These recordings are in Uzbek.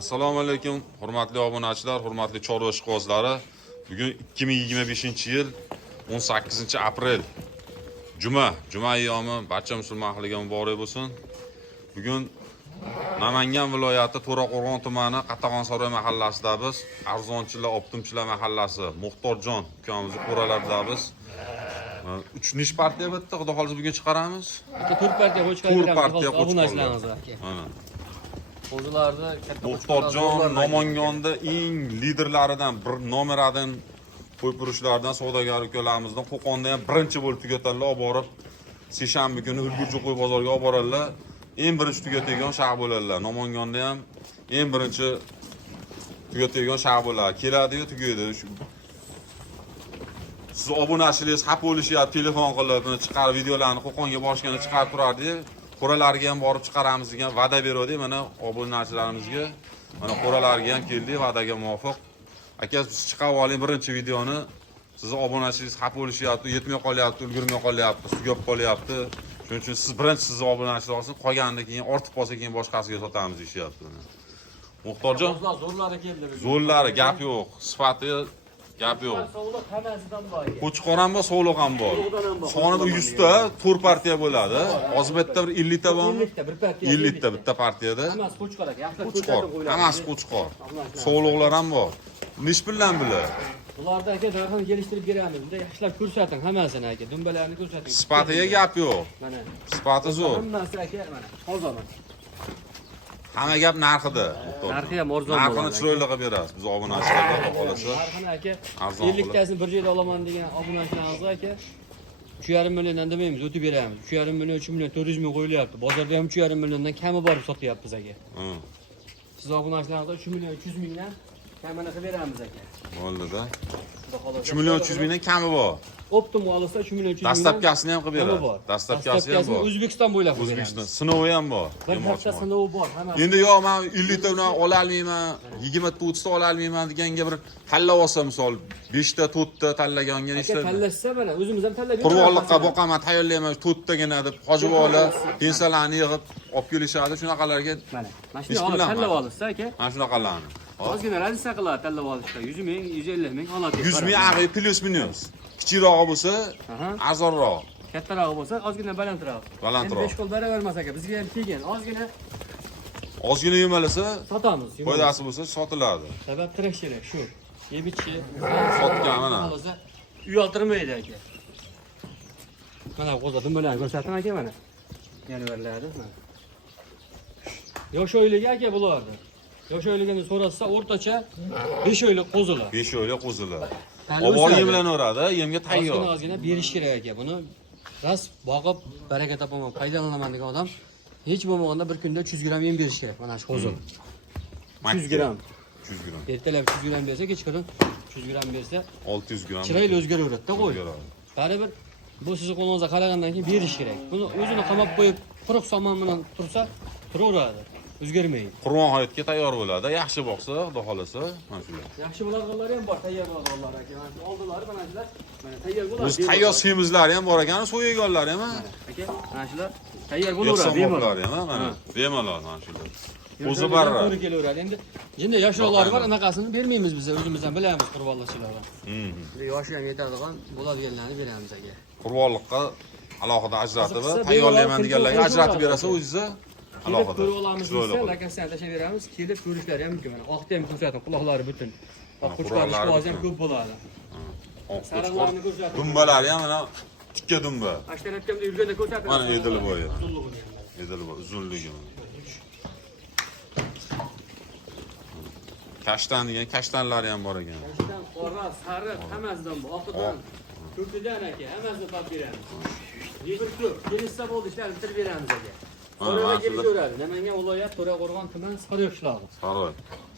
Assalomu alaykum, hurmatli obunachilar, hurmatli chorva ishqibozlari. Bugun 2025-yil 18-aprel. Juma ayyomi barcha musulmon ahliga muborak bo'lsin. Bugun Namangan viloyati To'raqo'rg'on tumani Qatag'onsaroy mahallasida biz arzonchilar, optimchilar mahallasi Muxtorjon ukamizning qo'ralarida biz 3 nish partiya bitta xudo xolisa bugun chiqaramiz. 4 partiya qo'yib chiqaramiz. 4 partiya qo'yib chiqaramiz. Mana Qo'zilarni katta Muxtorjon Namangonda eng liderlaridan, bir nomeradan qo'yib turishlardan savdogar ukalamizdan Qo'qonda ham birinchi bo'lib tugatanlar olib borib, seshanba kuni Ulgurji qo'y bozoriga olib boradilar. Eng birinchi tugatadigan shahar bo'ladilar. Namangonda ham eng birinchi tugatadigan shahar bo'ladi. Keladi-yu tugaydi. Siz obunachilingiz xafa bo'lishyapti, telefon qilib, chiqarib videolarni Qo'qonga borishganda chiqarib turardi. Qo'ralarga ham borib chiqaramiz degan va'da berdik. Mana obunachilarimizga, mana qo'ralarga ham keldik, va'daga muvofiq. Aka, siz chiqarib oling birinchi videoni. Sizni obunachilingiz xafa bo'lishyapti, yetmay qolyapti, ulgurmay qolyapti, tugab qolyapti. Shuning uchun siz birinchi sizni obunachilar olsin, qolganidan keyin ortib qolsa keyin boshqasiga sotamiz deyishyapti. Muxtorjon zo'rlari keldi. zo'rlari gap yo'q, sifati gap yo'q. Sovliq hammasidan bor. Qo'chqor ham bor, sovliq ham bor. Soni 100 ta 4 partiya bo'ladi. Hozir bitta bir 50 ta bormi? 50 ta bir partiya. 50 ta bitta partiyada. Hammasi qo'chqor aka. Qo'chqor. Hammasi qo'chqor. Sovliqlar ham bor. Nish bilan bular. Bularda aka darhol kelishtirib beramiz. Bunda yaxshilab ko'rsating hammasini aka. Dumbalarni ko'rsating. Sifatiga gap yo'q. Mana. Sifati zo'r. Hammasi aka mana. Hozir. Hamma gap narxida. Narxi ham arzon bo'ladi. Narxini chiroyli qilib berasiz. Biz obunachilarga qolasa. Narxini aka Arzon 50 tasini bir joyda olaman degan obunachilarimizga aka 3,5 milliondan demaymiz, o'tib beramiz. 3,5 million, 3 million 400 ming qo'yilyapti. Bozorda ham 3,5 milliondan kami borib sotyapmiz aka. Siz obunachilaringizga 3 million 300 mingdan kamini qilib beramiz aka. Bo'ldi-da. 3 million 300 mingdan kami bor. Optim olsa 3 million 300 ming. Dastlabkasini ham qilib beradi. Dastlabkasi ham bor. O'zbekiston bo'ylab O'zbekiston sinovi ham bor. Bir hafta sinovi bor. Endi yo'q, men 50 ta bilan ola olmayman, 20 ta 30 ta ola olmayman deganga bir tanlab olsa, misol 5 ta 4 ta tanlaganga nechta? Aka tanlashsa mana o'zimiz ham tanlab beramiz. Qurbonlikqa boqaman, tayyorlayman, 4 tagina deb hojibola pensiyalarni yig'ib olib kelishadi, shunaqalarga. Mana shuni tanlab olsa aka. Mana shunaqalarni. Ozgina razisa qiladi tanlab olishda. 100 ming, 150 ming oladi. 100 ming ag'i plus minus. Kichikroq bo'lsa, arzonroq. Kattaroq bo'lsa, ozgina balandroq. Balandroq. 5 qo'l baravermas aka. Bizga ham kelgan. Ozgina yemalasa, sotamiz. foydasi bo'lsa sotiladi. Sabab tirikchilik shu. Yeb-ichki sotgan mana. Uyaltirmaydi aka. Mana qo'zladim bilan ko'rsating aka mana. Yaniverladi. Yosh oylik aka bularni. Yosh oyligini so'rasa o'rtacha 5 oylik qo'zilar. 5 oylik qo'zilar. Obor yemlanaveradi, yemga tayyor. Ozgina berish kerak aka. Buni ras boqib baraka topaman, foydalanaman degan odam hech bo'lmaganda bir kunda 300 gram yem berish kerak mana shu qo'zi. 300 gram. 300 gram. Ertalab 300 gram bersa, kechqurun 300 gram bersa 600 gram. Chiroyli o'zgaraveradi-da qo'y. Baribir bu sizni qo'lingizga qaragandan keyin berish kerak. Buni o'zini qamab qo'yib, quruq somon bilan tursa, turaveradi. O'zgarmaydi. Qurbon hayitga tayyor bo'ladi. Yaxshi boqsa, xudo xolasa, mana shular. Yaxshi bo'ladiganlari ham bor, tayyor bo'ladiganlar aka. Mana oldilari mana shular. Mana tayyor bo'ladi. O'zi tayyor semizlari ham bor ekan, so'yganlari ham. Aka, mana shular tayyor bo'laveradi, bemalol. Mana bemalol mana shular. O'zi barra. To'g'ri kelaveradi. Endi jinda yoshroqlari bor, anaqasini bermaymiz biz, o'zimizdan bilamiz qurbonlarchilardan. Yoshi ham yetadigan bo'ladiganlarni beramiz aka. Qurbonlikqa alohida ajratib, tayyorlayman deganlarga ajratib berasa o'zingiz alohida. Ko'rib olamiz desa, lakasini tashlab beramiz, kelib ko'rishlari ham mumkin. Mana oqda ham ko'rsating, quloqlari butun. Qo'chqor ishqozi ham ko'p bo'ladi. Sariqlarni ko'rsating. Dumbalari ham mana tikka dumba. Ashtaratkamda yurganda ko'rsating. Mana edili bo'yi. Edili bo'yi, uzunligi. Kashtan degan kashtanlari ham bor ekan. Kashtan, qora, sariq hammasidan bor. Oqidan, ko'kidan aka, hammasini topib beramiz. Yig'ib ko'p, kelishsa bo'ldi, ishlarni bitirib beramiz aka. Qo'raga kelaveradi. Namangan viloyat To'raqo'rg'on tuman Saroy qishlog'i. Saroy.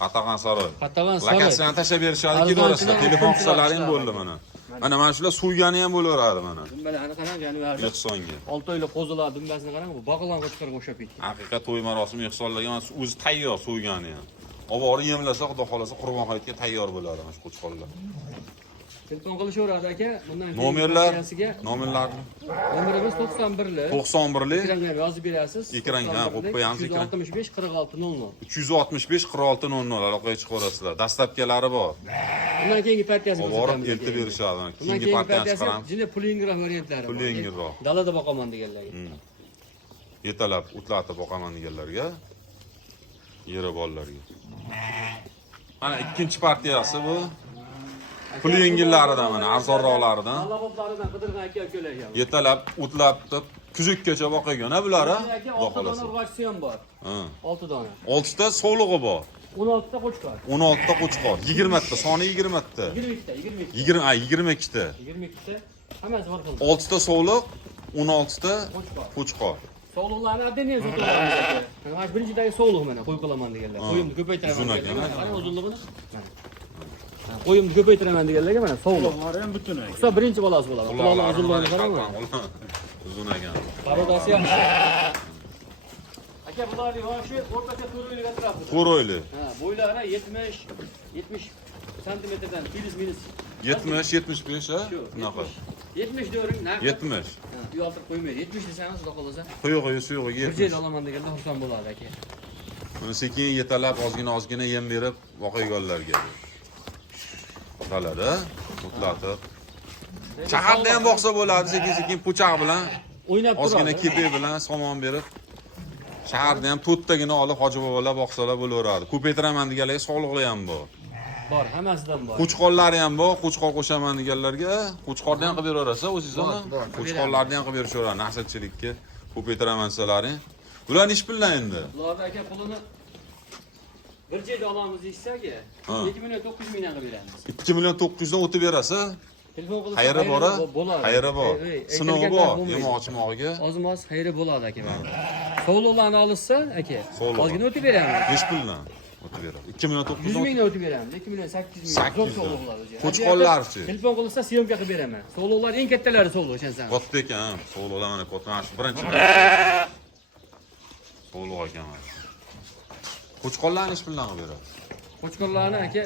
Qatag'onsaroy. Qatag'onsaroy. Lokasiyani tashlab berishadi, kelaverasizlar. Telefon qilsalaring bo'ldi mana. Mana shular suvgani ham bo'laveradi mana. Dumbalarni qarang, janivarda. Ehsonga. 6 oylik qo'zilar dumbasini qarang, bu boqilan qo'chqorga o'xshab ketgan. Haqiqat to'y marosimi ehsonlarga mana o'zi tayyor suvgani ham. Oborib yemlasa, xudo xolasa Qurbon hayitga tayyor bo'ladi mana shu qo'chqorlar. Telefon qilishaveradi aka. Bundan keyin Nomerlar, partiyasiga nomerlarni nomerimiz 91li. 91li Ekranga yozib berasiz. Ekranga, qo'yib qo'yamiz ekran. 365 46 00. 365 46 00 aloqaga chiqaverasizlar. Dastlabkilari bor. Bundan keyingi partiyasiga Borib eltib berishadi. Keyingi partiyani chiqaramiz. Jini pulingroq variantlari bor. Pulingroq. Dalada boqaman deganlarga. Yetalab o'tlatib boqaman deganlarga, yeri bolalarga. Mana ikkinchi partiyasi bu. Pul yengillaridan mana arzonroqlaridan. Allaboblaridan qidirgan aka-ukalarga. Yetalab o'tlatib kuzukkacha boqagan bular, ha? Xudo xolasa. 6 dona urg'achisi ham bor. 6 dona. 6 ta sog'lig'i bor. 16 ta qo'chqor. 16 ta qo'chqor. 20 ta, soni 20 ta. 22 ta, 22. 22 ta. 22 ta. Hammasi bir xil. 6 ta sog'liq, 16 ta qo'chqor. Sog'liqlarni abdeniy so'zlaymiz. Mana birinchidagi sog'liq mana qo'y qilaman deganlar. Qo'yimni ko'paytiraman deganlar. Qara uzunligini. Qo'yimni ko'paytiraman deganlarga mana sog'liq. Ular ham butun. Qisqa birinchi bolasi bo'ladi. Quloqlar uzunligini qarama. Uzun ekan. Parodasi ham. Aka bularning yoshi o'rtacha 4 oylik atrofida. 4 oylik. Ha, bo'ylari 70 santimetrdan minus 70 75 ha? Bunaqa. 70 do'ring narxi. 70. Uy oltirib qo'ymaydi. 70 desangiz xudo xolasa. Quyug'i suyug'i Bir 70. joyda olaman deganda xursand bo'ladi aka. Buni sekin yetalab ozgina yem berib voqealarga. Dalada o'tlatib. Shaharda ham boqsa bo'ladi, sekin po'choq bilan, O'ynab turadi. ozgina kepek bilan somon berib. Shaharda ham to'ttagina olib hoji bobolar boqsalar bo'laveradi. Ko'paytiraman deganlarga sog'liqli ham bor. Bor, hammasidan bor. Qo'chqorlari ham bor, qo'chqor qo'shaman deganlarga, qo'chqorni ham qilib beraverasiz, o'zingizmi? Qo'chqorlarni ham qilib berishaveradi, nasibchilikka ko'paytiraman desalaring. Ularni ish bilan endi. Ularda aka pulini bir joyda olamiz deyishsa-ki, 2 million 900 mingdan qilib beramiz. 2 million 900 dan o'tib berasiz. Telefon qilsa Xayri bor, bo'ladi. xayri bor. Sinovi bor, yemoqchimog'iga. Oz xayri bo'ladi aka mana. Sog'liqlarni olsa aka, ozgina o'tib beramiz. Ish bilan o'tib beradi. 2 million 900 100 dan mingdan o'tib beramiz. 2 million 800 ming. 800 Zo'r sog'liqlar o'zi. Qo'chqorlarchi. Telefon qilsa syomka qilib beraman. Sog'liqlar eng kattalari sog'liq o'shansan. Katta ekan, sog'liqlar mana katta. Mana shu birinchi. Sog'liq ekan mana. Qo'chqorlarni ish bilan qilib beradi. Qo'chqorlarni aka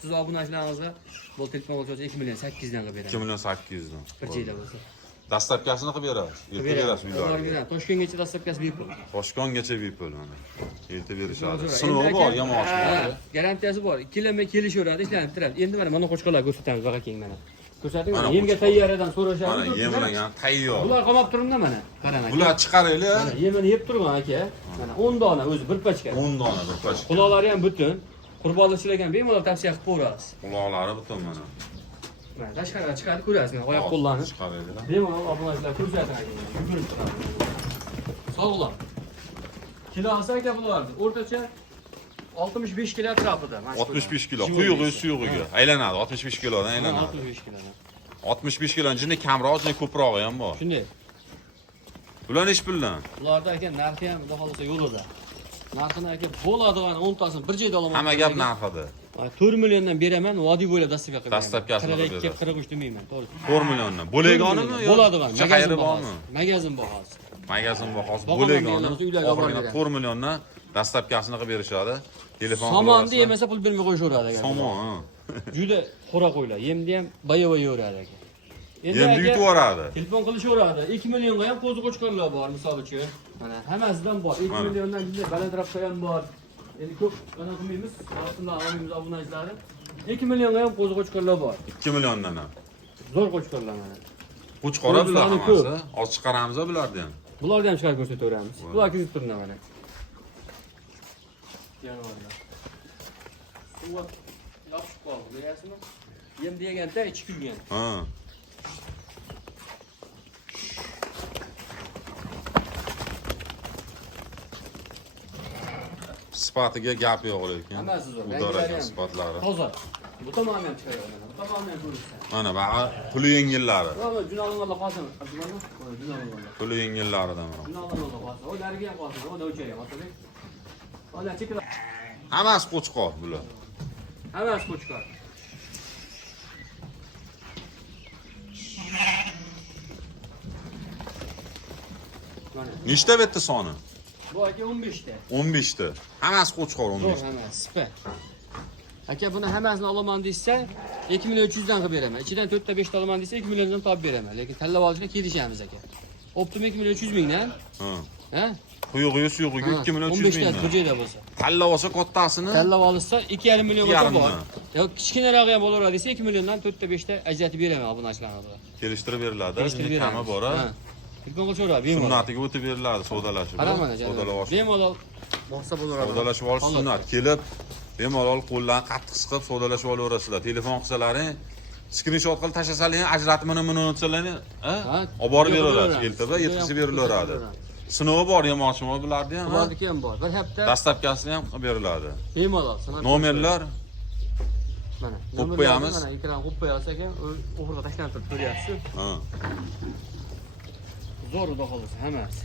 siz obunachilaringizga bu telefon qilsa 2 million 800 dan qilib 2 beramiz. million 800 dan. Bir joyda bo'lsa. Dastlabkasini qilib beradi. Yetib berasiz uylarga. Ularga Toshkentgacha dastlabkasi bepul. Toshkentgacha bepul mana. Yetib berishadi. Sinovi bor, yemoqchimog'i. Garantiyasi bor. Ikkilanmay kelishaveradi, ishlarni bitiradi. Endi mana qo'chqorlar ko'rsatamiz baqa keng mana. Ko'rsating mana yemga tayyoradan so'rashadi. Mana yemlagan tayyor. Bular qolib turibdi mana. Qarang aka. Bular chiqaraylik. Mana yemini yeb turgan aka. Mana 10 dona o'zi bir pachka. 10 dona bir pachka. Quloqlari ham butun. Qurbonlikchilarga ham bemalol tavsiya qilib ko'rasiz. Quloqlari butun mana. Mana tashqariga chiqarib ko'rasiz, mana oyoq qo'llarni. Chiqaraylik. Bemalol obunachilar ko'rsating. Yugurib turadi. Sog'lom. Kilosi aka bularni o'rtacha 65 kilo atrofida. 65 kilo. Quyug'i suyug'iga aylanadi. 65 kilodan aylanadi. 65 kilodan. 65 kilo jinni kamroq, jinni ko'prog'i ham bor. Shunday. Bularni ish bilan. Ularda aka narxi ham xudo xolasa yo'lida. Narxini aka bo'ladigan 10 tasini bir joyda olaman. Hamma gap narxida. 4 milliondan beraman, vodiy bo'ylab dastlabki qilib beraman. Dastlabkasini qilib 42 43 demayman, to'g'ri. 4 milliondan. Bo'lagonimi yo? Bo'ladigan, Xayri bormi? Magazin bahosi. Magazin bahosi Boqaman bo'lagoni. uylarga borib Oxirgi 4 milliondan dastlabkasini qilib berishadi. Telefon Somonni yemasa pul bermay qo'yishaveradi aka. Somon, ha. Juda xo'ra qo'ylar. Yemni ham bayavoy yo'radi aka. Yem yutib yuboradi. Telefon qilishaveradi. 2 millionga ham qo'zi qo'chqorlar bor, misol uchun. Mana hammasidan bor. 2 milliondan juda balandroqqa ham bor. Endi ko'p qana qilmaymiz. Aslında olmaymiz obunachilari. 2 millionga ham qo'zi qo'chqorlar bor. 2 milliondan ham. Zo'r qo'chqorlar mana. Qo'chqora bular hammasi. Oz chiqaramiz bularni ham. Bularni ham chiqarib ko'rsataveramiz. Bular ko'zib turibdi mana. Jonivorlar. Suv yopishib qoldi, bilasizmi? Yem deganda ichi kuygan. Ha. Sifatiga gap yo'q lekin. Hammasi zo'r. Uddalagan sifatlari. Toza. Bu tomonni ham chiqaraman. Bu tomonni ham ko'rishsan. Mana baqa puli yengillari. Mana junolig'lar qolsin. Junolig'lar. Puli yengillaridan mana. Junolig'lar qolsin. O lariga ham qolsin. O o'chayam, otalik. Ola chekla. Hammasi qo'chqor bular. Hammasi qo'chqor. Mana. Nechta bitta soni? Bu aka 15 ta. 15 ta. Hammasi qo'chqor Zo'r 15 ta. hammasi, sipa. Aka buni hammasini olaman desa 2 million 300 dan qilib beraman. Ichidan 4 ta 5 ta olaman desa 2 milliondan topib beraman. Lekin tanlab olishga kelishamiz aka. Optim 2 million 300 mingdan. Ha? Quyug'i suyug'iga 2 million 300 15 ta ming. bir joyda bo'lsa. Tanlab olsa kattasini Tanlab olsa 2,5 milliongacha 2,5 bor. Yo'q, kichkinarog'i ham bo'laveradi desa 2 milliondan 4 ta 5 ta ajratib beraman obunachilarga. kelishtirib beriladi. Kelishtirib Kami beramiz. bor. Ha. Telefon qilib bemalol. Sunnatiga o'tib beriladi, savdolashib. Qaraman aka. Savdolab Bemalol boqsa bo'laveradi. savdolashib olish sunnat. Kelib bemalol qo'ldan qattiq siqib savdolashib olaverasizlar. Telefon qilsalaring, skrinshot qilib tashlasalar, ajratib mana o'tsalaring, olib borib beraveradi. Eltaba yetkazib berilaveradi. Sinovi bor, yamoqchimi bularni ham. Bularniki ham bor. Bir hafta Dastlabkasini ham qilib beriladi. bemalol. Nomerlar mana. qo'yib qo'yamiz. Mana ekran qo'yib qo'yasiz aka, o'g'irga tashlantirib ko'ryapsiz. Ha. Zo'r xudo xolasa hammasi.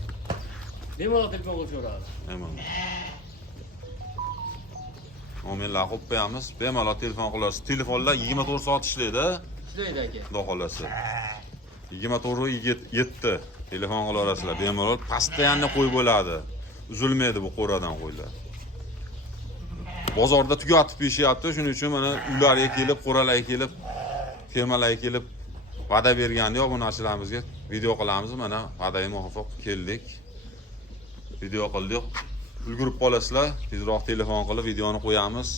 Bemalol telefon qilaveradi. Aman. Nomerlar qo'yib qo'yamiz. Bemalol telefon qilasiz. Telefonlar 24 soat ishlaydi. Ishlaydi aka. Xudo xolasa. 24/7 telefon qilaverasizlar. Bemalol postoyanni qo'y bo'ladi. Uzilmaydi bu qo'radan qo'ylar. Bozorda tugatib beshyapti. Shuning uchun mana uylarga kelib, qo'ralarga kelib, fermalarga kelib va'da berganda obunachilarimizga video qilamiz. Mana va'daga muvofiq keldik. Video qildik. Ulgurib qolasizlar, tezroq telefon qilib videoni qo'yamiz.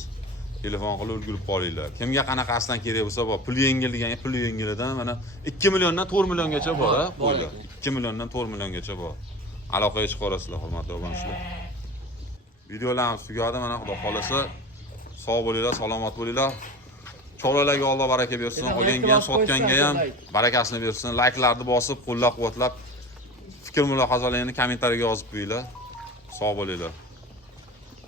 Telefon qilib ulgurib qolinglar. Kimga qanaqasidan kerak bo'lsa, bor. Pul yengil degan, pul yengilidan mana 2 milliondan 4 milliongacha bor, qo'ylar. 2 milliondan 4 milliongacha bor. Aloqaga chiqarasizlar, hurmatli obunachilar. Videolarimiz tugadi, mana xudo xolasa sog' bo'linglar, salomat bo'linglar. Chorvalarga Alloh baraka bersin, olganga ham, sotganga ham barakasini bersin. Like'larni bosib, qo'llab-quvvatlab, fikr mulohazalaringizni kommentariyaga yozib qo'yinglar. Sog' bo'linglar.